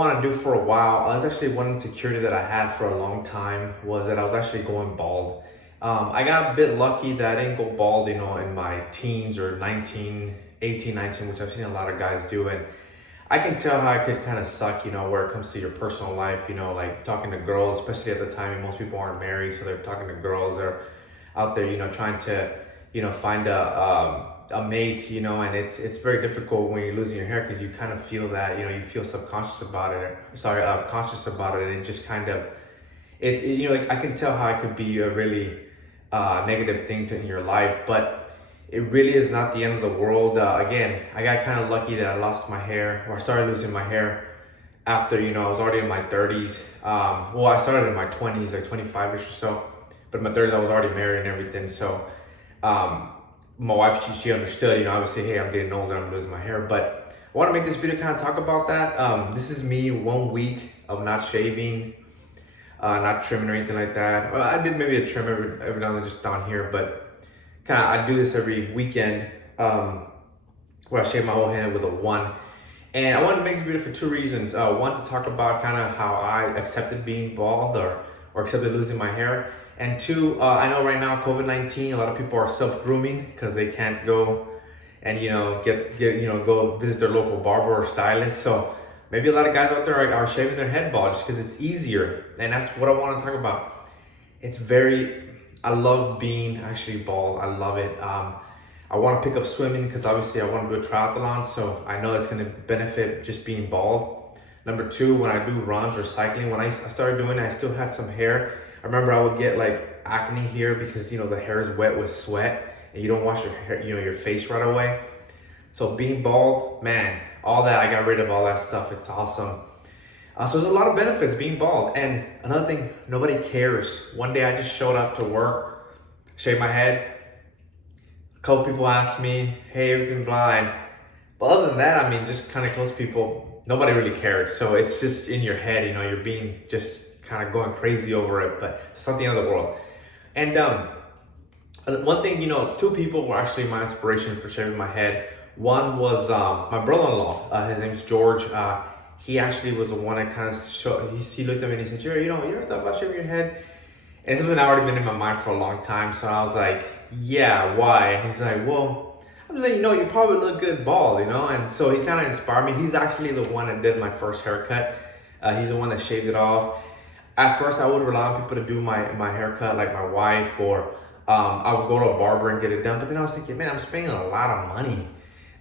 want to do for a while, that's actually one insecurity that I had for a long time, was that I was actually going bald. I got a bit lucky that I didn't go bald, in my teens or 18, 19, which I've seen a lot of guys do. And I can tell how it could kind of suck, where it comes to your personal life, like talking to girls, especially at the time. Most people aren't married, so they're talking to girls. They're out there, trying to, find a mate, and it's very difficult when you're losing your hair, because you kind of feel that, you feel conscious about it, and it just kind of, like, I can tell how it could be a really negative thing in your life, but it really is not the end of the world. Again, I got kind of lucky that I lost my hair, or I started losing my hair after, I was already in my 30s. Well, I started in my 20s, like 25ish or so, but in my 30s I was already married and everything. So my wife, she understood, obviously, hey, I'm getting older, I'm losing my hair. But I want to make this video kind of talk about that. This is me 1 week of not shaving, not trimming or anything like that. Well, I did maybe a trim every now and then just down here, but kind of, I do this every weekend, where I shave my whole head with a 1. And I wanted to make this video for 2 reasons. One, to talk about kind of how I accepted being bald, or accepted losing my hair. And 2, I know right now, COVID-19, a lot of people are self-grooming because they can't go and, go visit their local barber or stylist. So maybe a lot of guys out there are shaving their head bald just because it's easier. And that's what I want to talk about. I love being actually bald. I love it. I want to pick up swimming because obviously I want to do a triathlon. So I know it's going to benefit just being bald. Number 2, when I do runs or cycling, when I started doing it, I still had some hair. I remember I would get like acne here because, the hair is wet with sweat and you don't wash your hair, your face right away. So being bald, man, all that, I got rid of all that stuff. It's awesome. So there's a lot of benefits being bald. And another thing, nobody cares. One day I just showed up to work, shaved my head. A couple people asked me, hey, everything blind. But other than that, just kind of close people, nobody really cared. So it's just in your head, you're being just kind of going crazy over it, but it's not the end of the world. And one thing, 2 people were actually my inspiration for shaving my head. One was my brother-in-law. His name's George. He actually was the one that kind of showed, he looked at me and he said, you ever thought about shaving your head? And it's something that already been in my mind for a long time. So I was like, yeah, why? And he's like, well, I'm just letting you know, you probably look good bald, And so he kind of inspired me. He's actually the one that did my first haircut. He's the one that shaved it off. At first, I would rely on people to do my haircut, like my wife, or I would go to a barber and get it done. But then I was thinking, man, I'm spending a lot of money.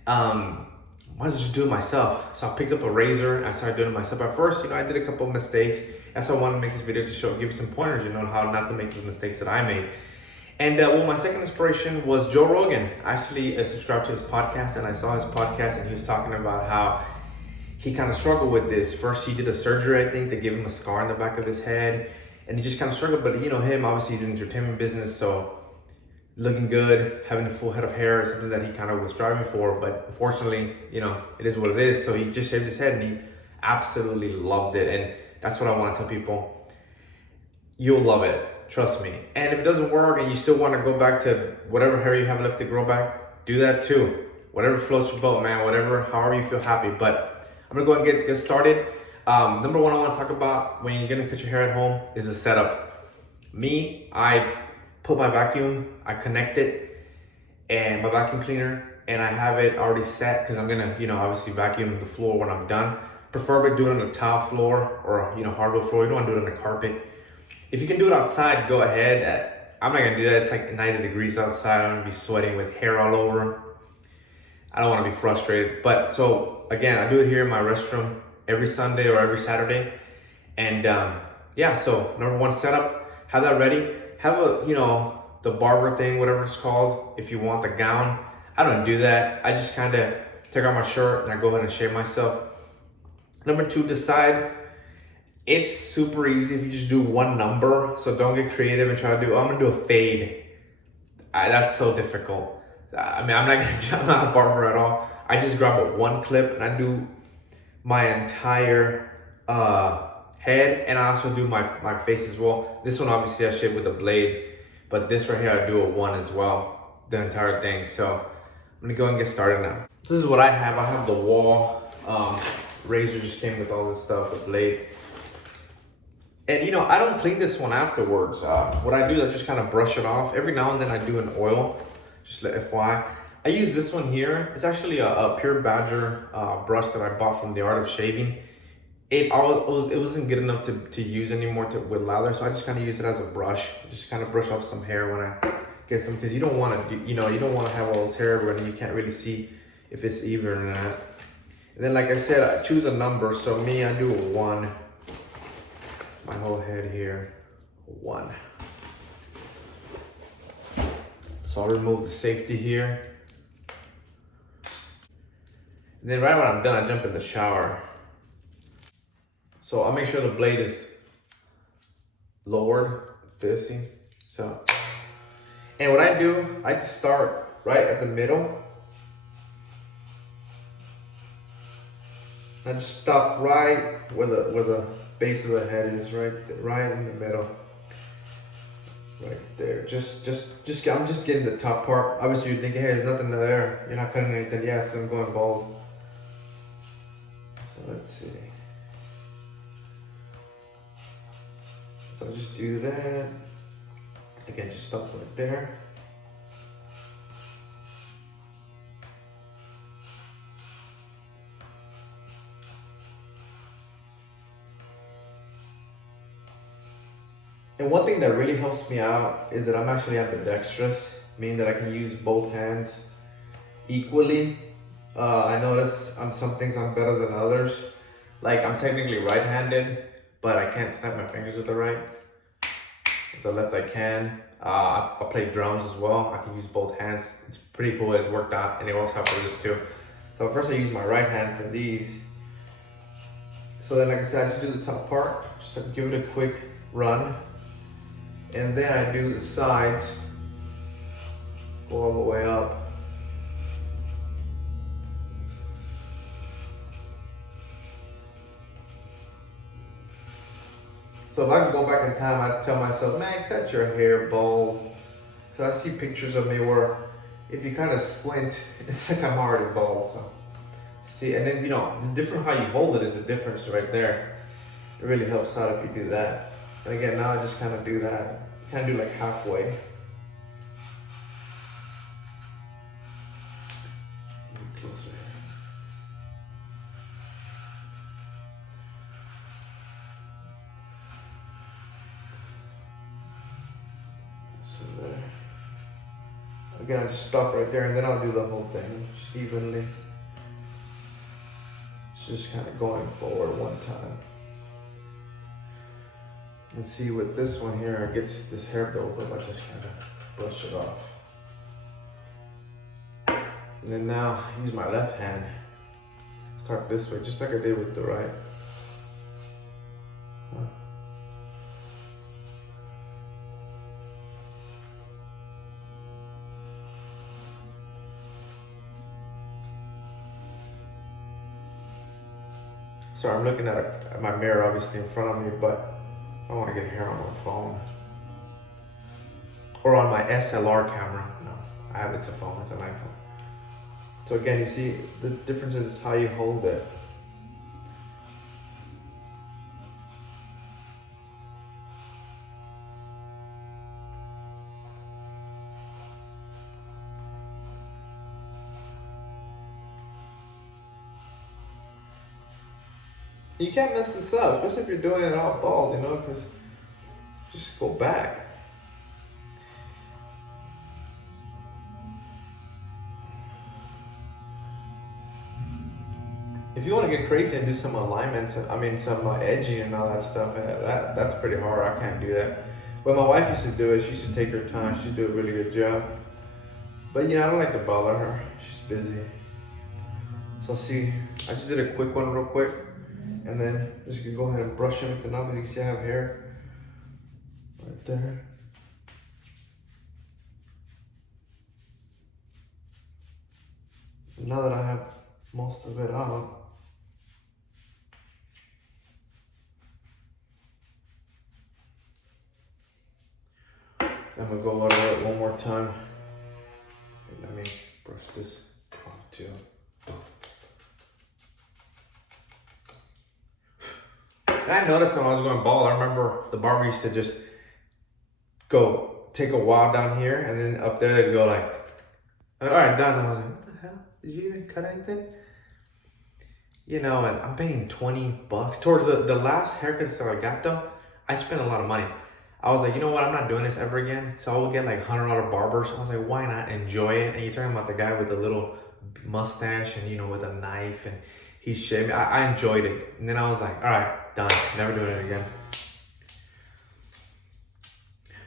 Why don't I just do it myself? So I picked up a razor and I started doing it myself. At first, I did a couple of mistakes. That's why I wanted to make this video, to give you some pointers, how not to make those mistakes that I made. And my second inspiration was Joe Rogan. I actually subscribed to his podcast, and I saw his podcast, and he was talking about how he kind of struggled with this. First, he did a surgery, I think, that gave him a scar in the back of his head, and he just kind of struggled. But him, obviously, he's in the entertainment business, so looking good, having a full head of hair is something that he kind of was striving for. But unfortunately, it is what it is. So he just shaved his head, and he absolutely loved it. And that's what I want to tell people. You'll love it, trust me. And if it doesn't work and you still want to go back to whatever hair you have left to grow back, do that too. Whatever floats your boat, man. However you feel happy. But I'm gonna go ahead and get started. Number 1 I want to talk about when you're gonna cut your hair at home is the setup. Me, I put my vacuum, I connect it, and my vacuum cleaner, and I have it already set because I'm gonna, obviously vacuum the floor when I'm done. Preferably do it on a tile floor or hardwood floor. You don't want to do it on the carpet. If you can do it outside, go ahead. I'm not gonna do that. It's like 90 degrees outside. I'm gonna be sweating with hair all over. I don't want to be frustrated. But so again, I do it here in my restroom every Sunday or every Saturday. And yeah, so number 1, setup. Have that ready. Have a the barber thing, whatever it's called. If you want the gown, I don't do that. I just kind of take off my shirt and I go ahead and shave myself. Number 2, decide. It's super easy if you just do one number. So don't get creative and try to I'm gonna do a fade. That's so difficult. I'm not a barber at all. I just grab one clip and I do my entire head, and I also do my face as well. This one obviously I shave with a blade, but this right here I do a 1 as well, the entire thing. So I'm gonna go and get started now. So this is what I have. I have the wall razor just came with all this stuff, a blade. And you know, I don't clean this one afterwards. What I do is I just kind of brush it off. Every now and then I do an oil, just let FYI. I use this one here. It's actually a Pure Badger brush that I bought from The Art of Shaving. It wasn't good enough to use anymore with lather, so I just kind of use it as a brush. Just kind of brush off some hair when I get some, because you don't want to, you don't want to have all those hair everywhere and you can't really see if it's even or not. And then, like I said, I choose a number. So me, I do a 1. My whole head here, 1. So I'll remove the safety here. And then right when I'm done, I jump in the shower. So I'll make sure the blade is lowered, see? So, and what I do, I just start right at the middle. I just stop right where the base of the head is, right in the middle. Right there, I'm just getting the top part. Obviously you're thinking, hey, there's nothing there. You're not cutting anything. Yes, I'm going bald. So let's see. So I'll just do that. Again, just stop right there. And one thing that really helps me out is that I'm actually ambidextrous, meaning that I can use both hands equally. I notice on some things I'm better than others. Like I'm technically right-handed, but I can't snap my fingers with the right. With the left I can. I play drums as well. I can use both hands. It's pretty cool. It's worked out, and it works out for this too. So first I use my right hand for these. So then, like I said, I just do the top part. Just give it a quick run. And then I do the sides, go all the way up. So if I could go back in time, I'd tell myself, man, cut your hair bald. Because I see pictures of me where if you kind of squint, it's like I'm already bald. So see, and then, the different how you hold it is a difference right there. It really helps out if you do that. And again, now I just kind of do that. Kind of do like halfway. Closer. So there. Again, I just stop right there, and then I'll do the whole thing just evenly. It's just kind of going forward one time. And see with this one here, it gets this hair built up, I just kind of brush it off. And then now, use my left hand. Start this way, just like I did with the right. Sorry, I'm looking at my mirror, obviously, in front of me, but I don't want to get hair on my phone. Or on my SLR camera. No, it's a phone, it's an iPhone. So again, you see, the difference is how you hold it. You can't mess this up, especially if you're doing it all bald, because just go back. If you want to get crazy and do some alignments, some edging and all that stuff, that's pretty hard. I can't do that. But my wife used to do it. She used to take her time. She'd do a really good job. But I don't like to bother her. She's busy. So see, I just did a quick one real quick. And then just go ahead and brush everything up. As you can see, I have hair right there. Now that I have most of it out, I'm gonna go over it one more time. Let me brush this off too. And I noticed when I was going bald, I remember the barber used to just go take a while down here, and then up there they'd go like, all right, done. And I was like, what the hell? Did you even cut anything? You know, and I'm paying $20. Towards the last haircuts that I got though, I spent a lot of money. I was like, you know what? I'm not doing this ever again. So I would get like $100 barbers. I was like, why not enjoy it? And you're talking about the guy with the little mustache and, you know, with a knife, and he shaved me. I enjoyed it. And then I was like, all right, done. Never doing it again.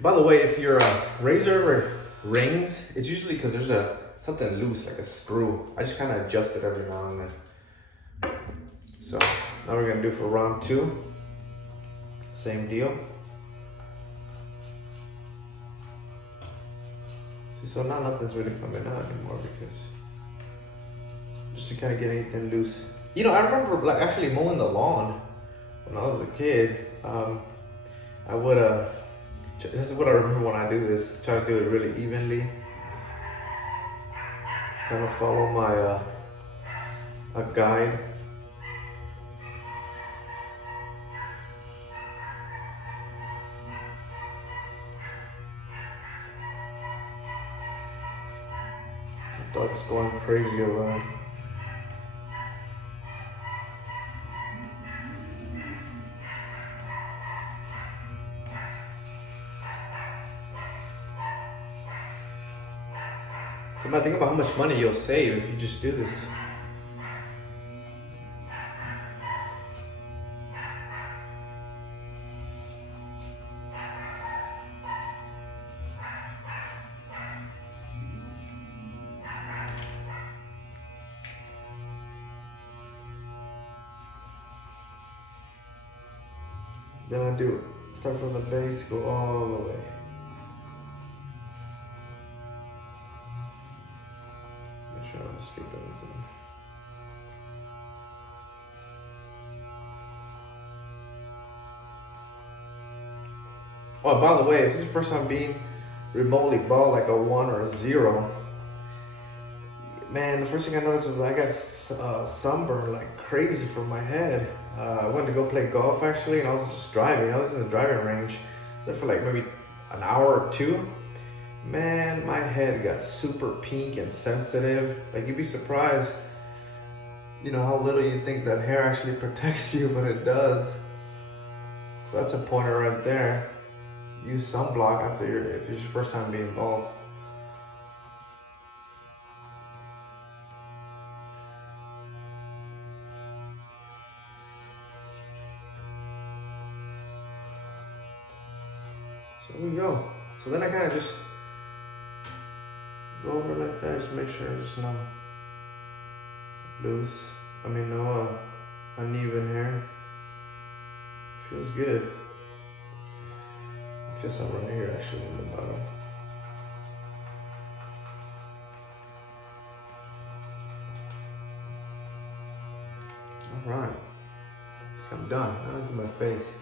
By the way, if your razor rings, it's usually because there's something loose, like a screw. I just kind of adjust it every now and then. So now we're gonna do for round 2. Same deal. So now nothing's really coming out anymore because just to kind of get anything loose. You know, I remember like actually mowing the lawn when I was a kid. I would this is what I remember when I do this. Try to do it really evenly. Kind of follow my a guide. Dog's going crazy over there. Come on, think about how much money you'll save if you just do this. Then I do it. Start from the base, go all the way. Make sure I don't skip anything. Oh, by the way, if this is your first time being remotely bald, like a 1 or a 0, man, the first thing I noticed was I got sunburn like crazy from my head. I went to go play golf actually, and I was just driving. I was in the driving range there for like maybe an hour or 2. Man, my head got super pink and sensitive. Like you'd be surprised, you know, how little you think that hair actually protects you, but it does. So that's a pointer right there. Use sunblock if it's your first time being bald. So there we go. So then I kind of just go over like that, just make sure there's no no uneven hair. Feels good. I feel some right here actually in the bottom. All right, I'm done. Now I do my face.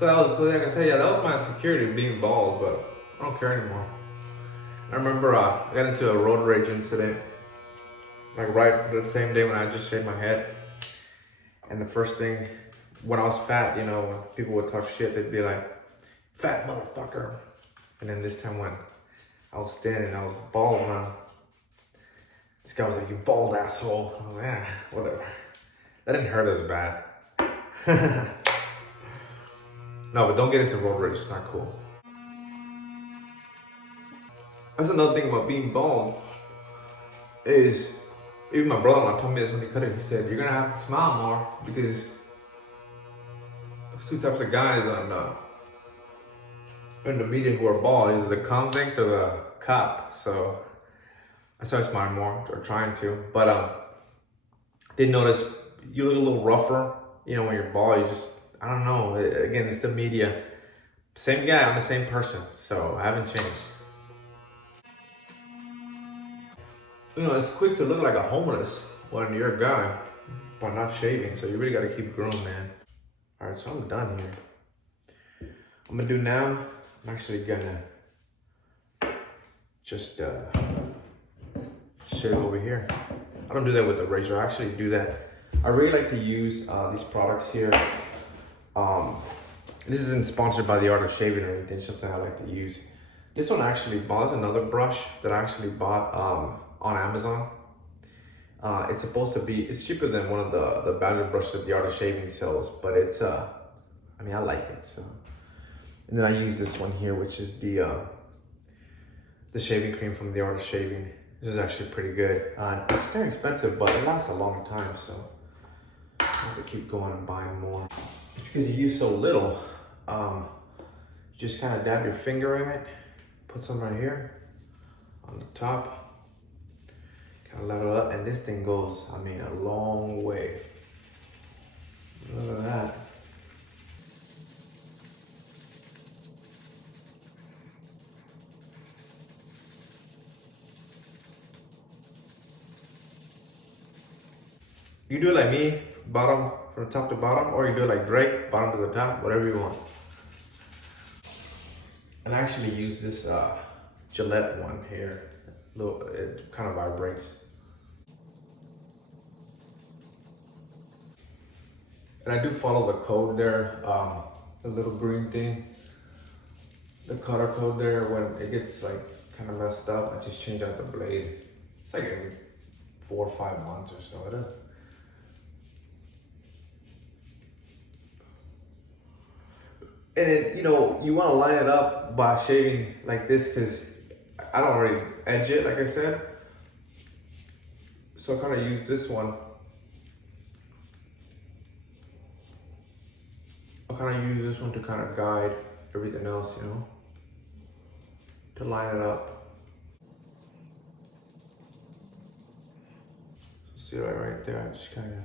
So like I said, yeah, that was my insecurity of being bald, but I don't care anymore. I remember I got into a road rage incident, like right the same day when I just shaved my head. And the first thing, when I was fat, you know, when people would talk shit, they'd be like, fat motherfucker. And then this time when I was standing, I was bald now. This guy was like, you bald asshole. I was like, yeah, whatever. That didn't hurt as bad. No, but don't get into road rage, it's not cool. That's another thing about being bald, is even my brother-in-law told me this when he cut it. He said, you're gonna have to smile more because there's 2 types of guys in the media who are bald, either the convict or the cop. So I started smiling more, or trying to, but did notice you look a little rougher, you know, when you're bald. You just, I don't know. Again, it's the media. Same guy, I'm the same person, so I haven't changed. You know, it's quick to look like a homeless when you're a guy by not shaving, so you really gotta keep it groomed, man. All right, so I'm done here. I'm gonna do now, I'm actually gonna just shave over here. I don't do that with the razor, I actually do that. I really like to use these products here. This isn't sponsored by the Art of Shaving or anything, it's something I like to use. This one I actually bought, is another brush that I actually bought on Amazon. It's supposed to be, it's cheaper than one of the badger brushes that the Art of Shaving sells, but it's, I mean, I like it, so. And then I use this one here, which is the shaving cream from the Art of Shaving. This is actually pretty good. It's very expensive, but it lasts a long time, so I have to keep going and buying more. Because you use so little, you just kind of dab your finger in it, put some right here on the top, kind of level up, and this thing goes, I mean, a long way. Look at that. You can do it like me, bottom from top to bottom, or you do it like Drake, bottom to the top, whatever you want. And I actually use this Gillette one here. It kind of vibrates. And I do follow the code there, the little green thing, the cutter code there. When it gets like kind of messed up, I just change out the blade. It's like every 4 or 5 months or so. It is. And then, you know, you want to line it up by shaving like this, because I don't really edge it, like I said. So I kind of use this one. I kind of use this one to kind of guide everything else, you know, to line it up. So see right there, I just kind of.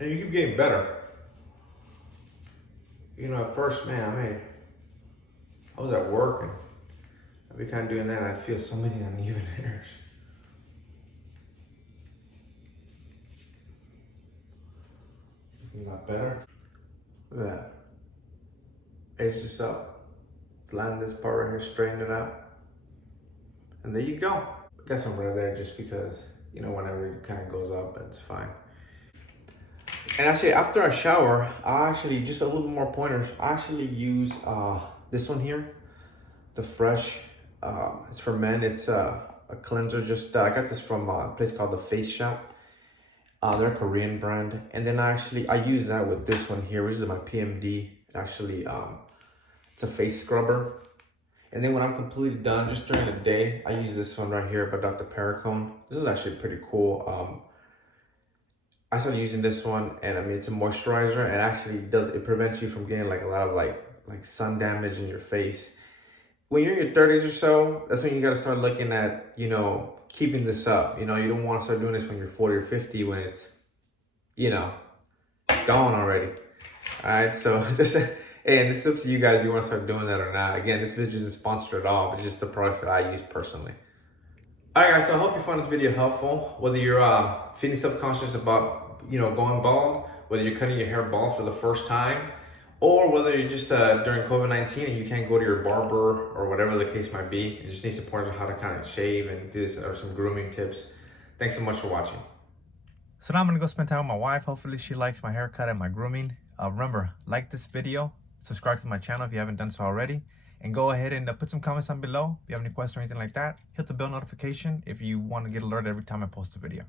And you keep getting better. You know, at first, man, I was at work and I'd be kind of doing that and I'd feel so many uneven hairs. Looking a lot better. Look at that. Edge this up. Flatten this part right here, straighten it out. And there you go. Got some right there just because, you know, whenever it kind of goes up, it's fine. And actually, after I shower, I actually, just a little bit more pointers, I actually use this one here, the Fresh. It's for men. It's a cleanser. Just I got this from a place called The Face Shop. They're a Korean brand. And then I use that with this one here, which is my PMD. Actually, it's a face scrubber. And then when I'm completely done, just during the day, I use this one right here by Dr. Perricone. This is actually pretty cool. I started using this one, and I mean, it's a moisturizer, and actually it prevents you from getting like a lot of like sun damage in your face. When you're in your 30s or so, that's when you gotta start looking at, you know, keeping this up. You know, you don't want to start doing this when you're 40 or 50 when it's, you know, it's gone already. All right, so just, and it's up to you guys if you want to start doing that or not. Again, this video isn't sponsored at all, but just the products that I use personally. All right, guys, so I hope you found this video helpful. Whether you're feeling self-conscious about, you know, going bald, whether you're cutting your hair bald for the first time, or whether you're just during COVID-19 and you can't go to your barber or whatever the case might be, and just need some pointers on how to kind of shave and do this, or some grooming tips. Thanks so much for watching. So now I'm gonna go spend time with my wife. Hopefully she likes my haircut and my grooming. Remember, like this video, subscribe to my channel if you haven't done so already, and go ahead and put some comments down below if you have any questions or anything like that. Hit the bell notification if you want to get alerted every time I post a video.